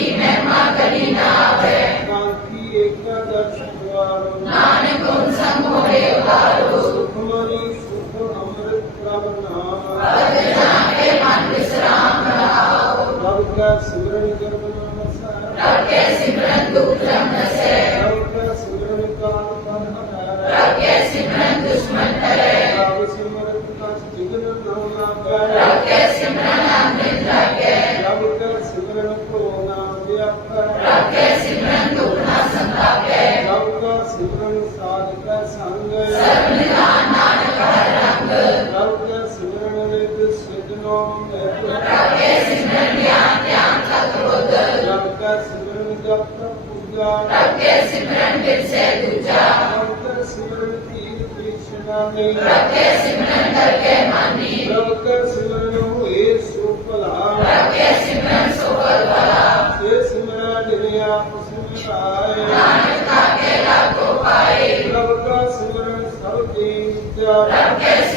की महिमा कली नावे शांति एकता दर्शन द्वारो। नानक गुण संग होए वारो सुखमणि सुख अमृत प्रभ नाम पद जाके मन विश्राम रहाओ। रब का सिमरन कर नाम सा रब के सिमरन दुख रम से। रब का सिमरन काल पर हमारा रब के सिमरन दुश्मन करे रब सिमरन का जिगन नाम ना करे रब के सिमरन ਪ੍ਰਭ ਕਾ ਸਿਮਰਨ ਜਪ ਤਪ ਪੂਜਾ। ਪ੍ਰਭ ਕੇ ਸਿਮਰਨ ਵਿਰਸੇ ਦੂਜਾ। ਕਾ ਸਿਮਰਨ ਤੀਰ ਕ੍ਰਿਸ਼ਨਾ ਨੇ ਪ੍ਰਭ ਕੇ ਸਿਮਰਨ ਕਰਕੇ ਮਾਨੀ। ਪ੍ਰਭ ਕਾ ਸਿਮਰਨ ਹੋਏ ਸੋ ਭਲਾ। ਪ੍ਰਭ ਕੇ ਸਿਮਰਨ ਸੋ ਭਲਾ। ਸੇ ਸਿਮਰਨ ਜਿਨੇ ਆਪ ਸਿਮਰਾਏ ਨਾਨਕ ਤਾਕੇ ਲਾਗੋ ਪਾਏ। ਪ੍ਰਭ ਕਾ ਸਿਮਰਨ ਸਭ ਦੇ ਵਿਦਿਆ ਪ੍ਰਭ ਕੇ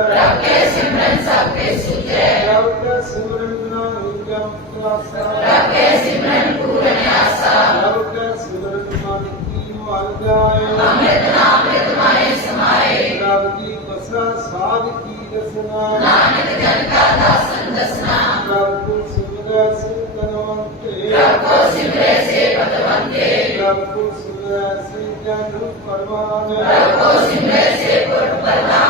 ਪੂਜਾ ਕੇ ਸਿਮਰਨ ਸਭ ਕੇ ਸੁਜੈ ਪ੍ਰਭ ਕਾ ਸਿਮਰਨ ਨਾਮ ਜਪ ਕਲਾਸਾ ਪ੍ਰਭ ਕੇ ਸਿਮਰਨ ਪੂਰਨ ਆਸਾ ਪ੍ਰਭ ਕਾ ਸਿਮਰਨ ਮਨ ਕੀ ਮਲ ਜਾਏ ਅੰਮ੍ਰਿਤ ਨਾਮ ਅੰਮ੍ਰਿਤ ਮਾਏ ਸਮਾਏ ਪ੍ਰਭ ਦੀ ਬਸਾ ਸਾਧ ਕੀ ਰਸਨਾ ਨਾਨਕ ਜਨ ਕਾ ਦਾਸਨ ਦਸਨਾ ਪ੍ਰਭ ਕੋ ਸਿਮਰੈ ਸੇ ਤਨਵੰਤੇ ਪ੍ਰਭ ਕੋ ਸਿਮਰੈ ਸੇ ਪਤਵੰਤੇ ਪ੍ਰਭ ਕੋ ਸਿਮਰੈ ਸੇ ਜਨ ਪਰਵਾਨ ਪ੍ਰਭ ਕੋ ਸਿਮਰੈ ਸੇ ਪੁਰ ਪ੍ਰਵਾਨ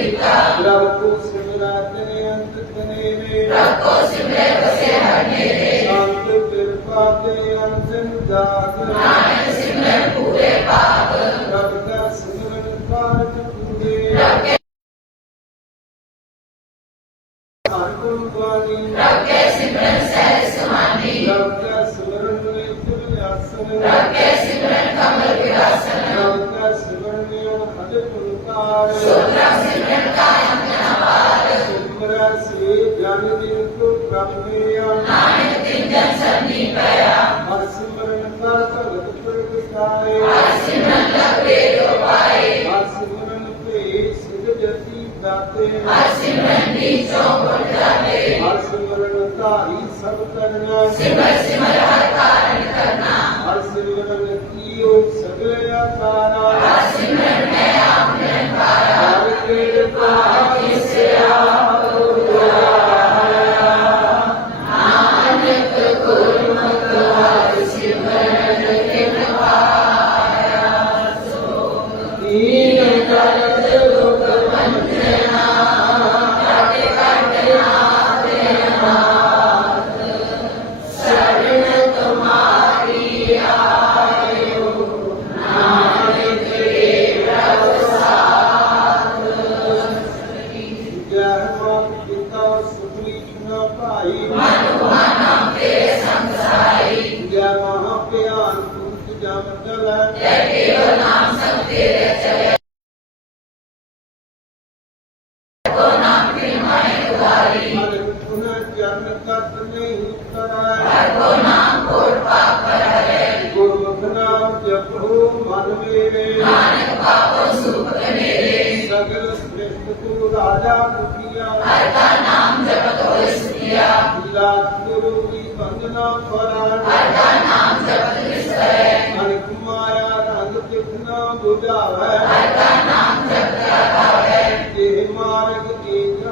Rabbu Srimanathane ਹਰ ਸਿਮਰਨ ਦੀ ਚੋ ਗੁਣ ਜਾਤੇ ਹਰ ਸਿਮਰਨ ਧਾਰੀ ਸਭ ਕਰਨਾ ਸਿਮਰ ਸਿਮਰ ਹਰ ਕਾਰਨ ਕਰਨਾ ਹਰ ਸਿਮਰਨ ਕੀਓ ਸਗਲੇ ਆਕਾਰਾ ਹਰ ਸਿਮਰਨ ਮੈਂ ਆਪ ਨਿਰੰਕਾਰਾ ਹਰ ਕਿਰਪਾ ਜਿਸ ਜੈ ਮਾਤ ਪਿਤਾ ਸੁਖੀ ਨਾ ਭਾਈ ਮਨ ਮਨ ਤੇ ਸੰਸਾਈ ਜੈ ਮਹਾ ਪਿਆਨ ਤੁਤ ਜਮ ਚਲੈ ਜੈ ਕੇਵਲ ਨਾਮ ਸਭ ਤੇਰੇ ਚਲੇ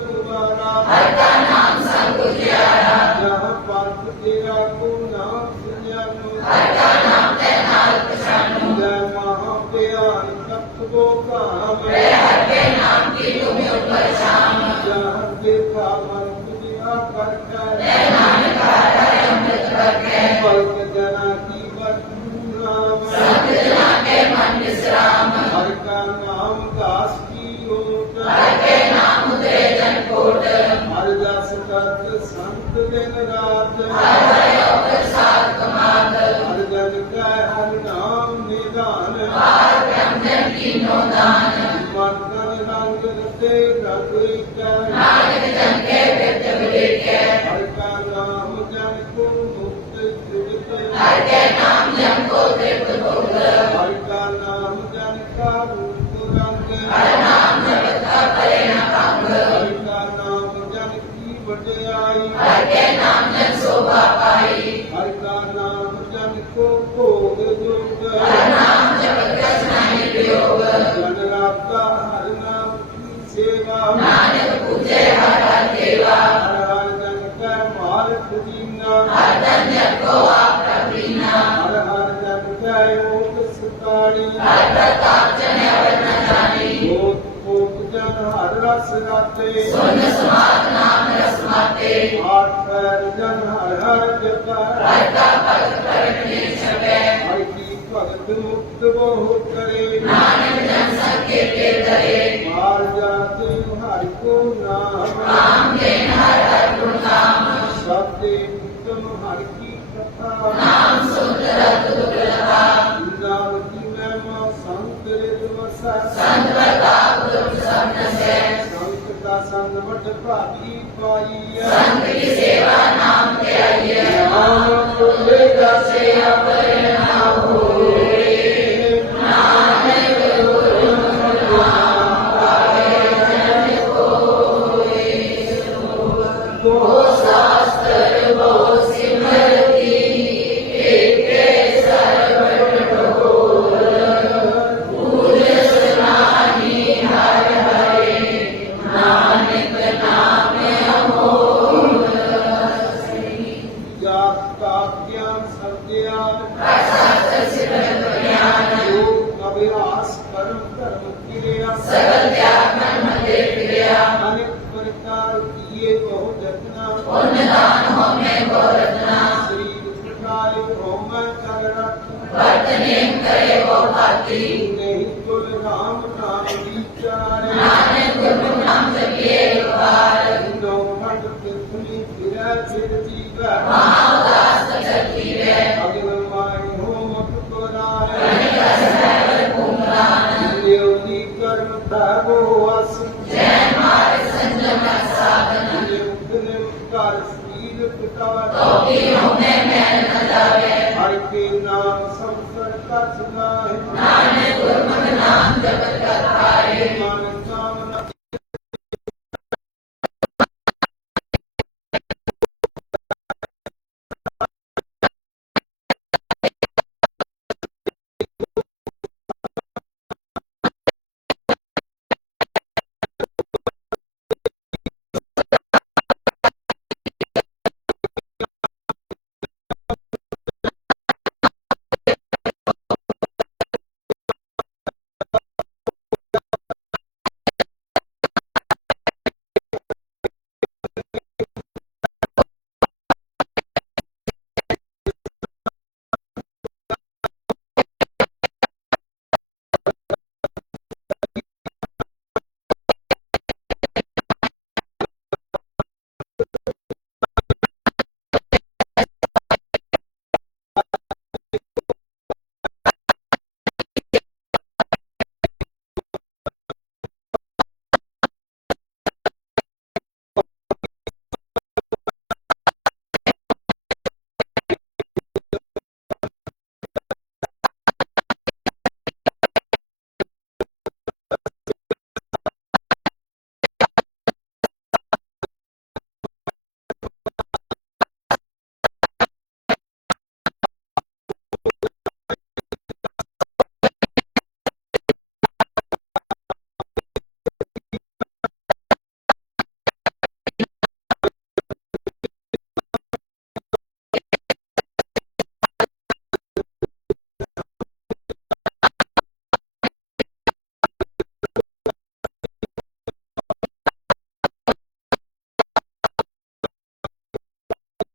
Hare Krishna. bye समाते सुन समात नाम न समाते जन हर हर जप पद करने छके हर की भक्त मुक्त बहुत करे नानक जन सबके लिए करे ਗੁਰ ਭਾਗੀ ਪਾਈਐ ਸੰਤ ਦੀ ਸੇਵਾ ਨਾਮ ਧਿਆਈਐ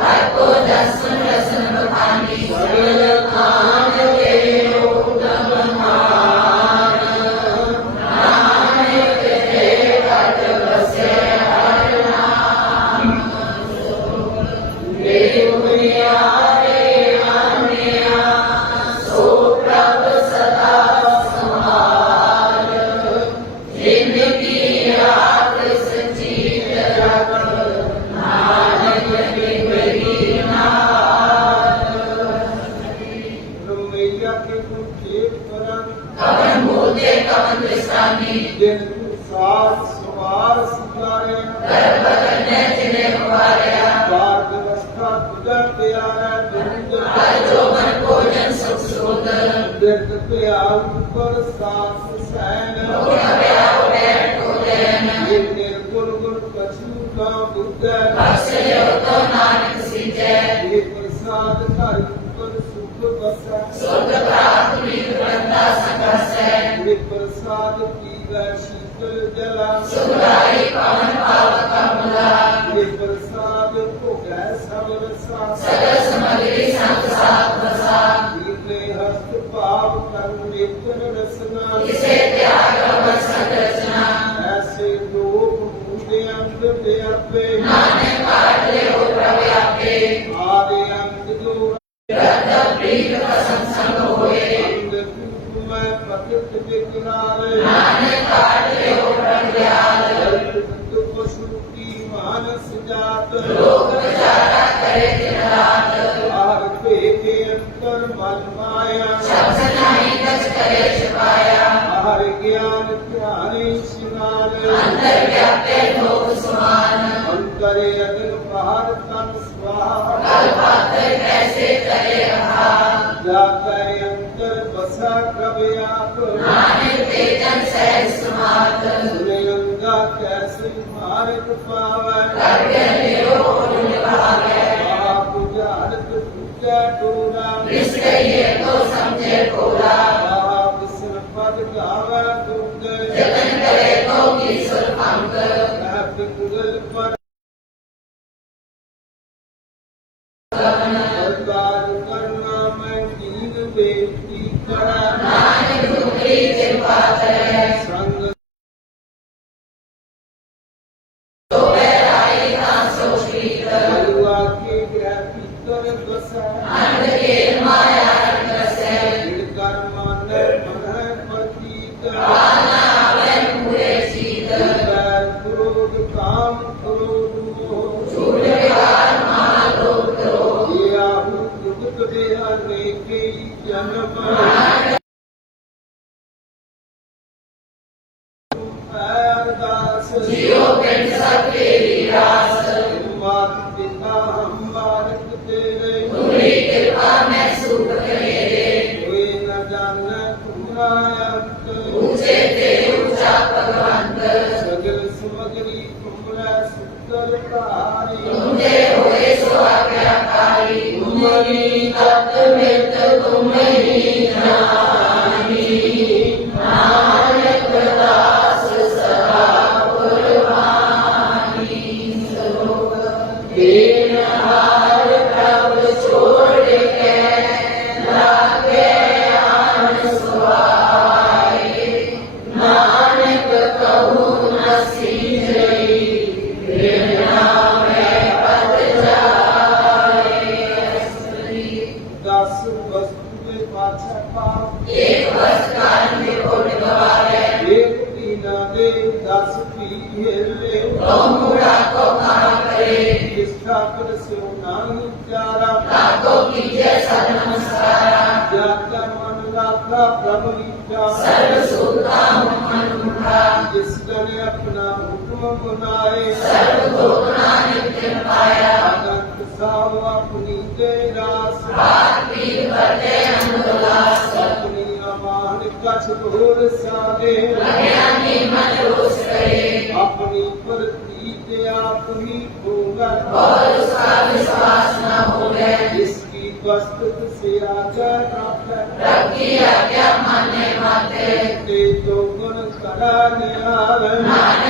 ਹਰ ਕੋ ਦਸਨ ਰਸਨ ਬਖਾਨੀ ਸੁਣ ਖਾਨ ਵਪਾਰ ਸੁਖਾਰੇ ਤੇ ਆਪੇ। ਨਾਨੇ ਕਾਟ ਲਿਓ ਪ੍ਰਭ ਆਪੇ ਆਦਿ ਅੰਤ ਦੂਰ। ਰਤ ਪ੍ਰੀਤ ਸੰਸੰਗ ਕੈ ਸਿਮਹਾਰਿ ਪਾਵੈ? ਜਨਮ। ਹੁਕਮ ਬੁਨਾਏ ਸਭ ਕੋ ਨਾਨਕ ਤੇ ਪਾਇਆ ਅਨੰਤ ਸਾਹ ਆਪਣੀ ਤੇ ਰਾਸ ਬਾਤ ਵੀ ਵਰਤੇ ਅਨੁਲਾਸ ਆਪਣੀ ਅਮਾਨ ਕਛ ਹੋਰ ਸਾਦੇ ਲਗਿਆ ਨੀ ਮਨ ਰੋਸ ਕਰੇ ਆਪਣੀ ਪਰਤੀ ਤੇ ਆਪ ਹੀ ਹੋਗਾ ਔਰ ਉਸਕਾ ਵਿਸ਼ਵਾਸ ਨਾ ਹੋਵੇ ਜਿਸ ਕੀ ਵਸਤ ਸੇ ਆਜਾ ਰੱਬ ਰੱਬ ਕੀ ਆਗਿਆ ਮਾਨੇ ਮਾਤੇ ਤੇ ਤੋ ਗੁਣ ਕਰਾ ਨਿਹਾਰ ਨਾਨਕ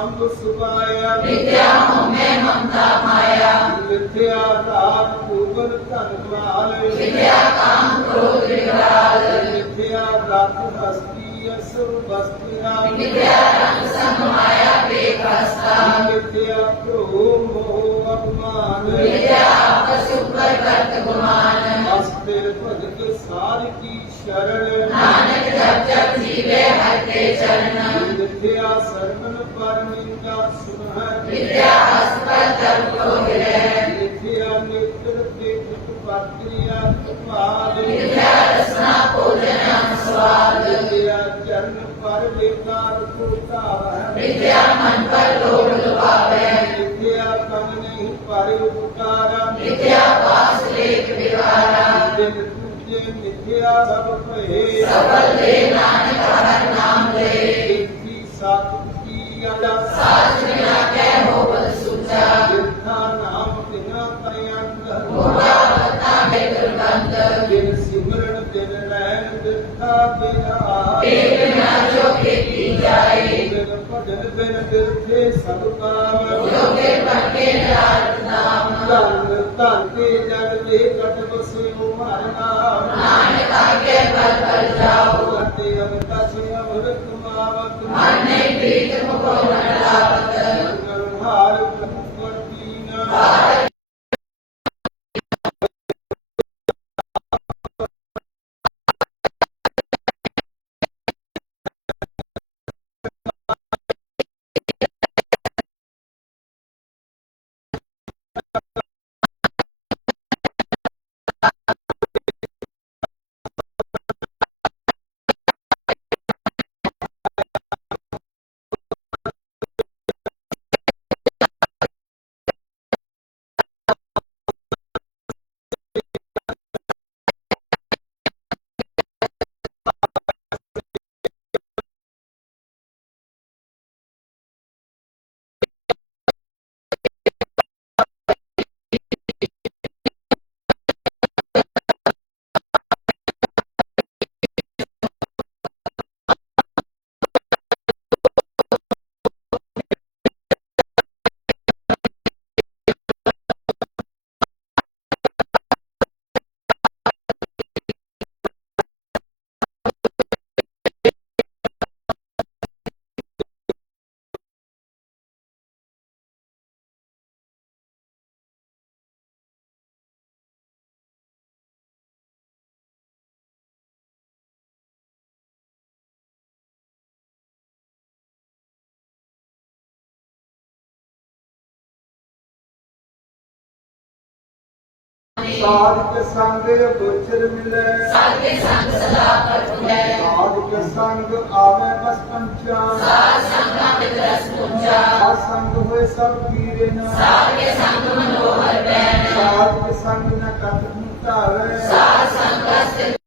हम सुपाया विद्या में ममता माया विद्या का पूवन धनवाल विद्या काम क्रोध विकाल विद्या रत हस्ती असुर बस्तिना विद्या रंग संग माया विद्या प्रो मोह अपमान विद्या आपस ऊपर करत गुमान अस्थिर भगत सार की शरण। नानक जब जब जीवे हर के Santo. ਤੇਰੇ ਭਜਨ ਬਿਨ ਦਿਰਥੇ ਸਭ ਕਾਮ ਜੋਗੇ ਪੱਕੇ ਰਾਤ ਨਾਮ ਧਨ ਧਨ ਕੇ ਜਗ ਦੇ ਕਟ ਵਸਿਓ ਹਰ ਨਾਮ ਨਾਨਕ ਆਗੇ ਬਲ ਬਲ ਜਾਓ ਸਾਧ ਕੇ ਸੰਗ ਗੋਚਰ ਮਿਲੇ। ਸਾਧ ਕੇ ਸੰਗ ਸਦਾ ਪਰਪੁੰਜੈ ਸਾਧ ਕੇ ਸੰਗ ਆਵੇ ਬਸ ਪੰਚਾ। ਸਾਧ ਸੰਗਾਂ ਤੇ ਰਸ ਪੁੰਜਾ ਸਾਧ ਸੰਗ ਹੋਏ ਸਭ ਪੀਰੇ ਨਾ ਸਾਧ ਕੇ ਸੰਗ ਮਨੋਹਰ ਬੈ ਸਾਧ ਕੇ ਸੰਗ ਨਾ ਕਤ ਨੂੰ ਧਾਰੇ। ਸਾਧ ਸੰਗ ਰਸ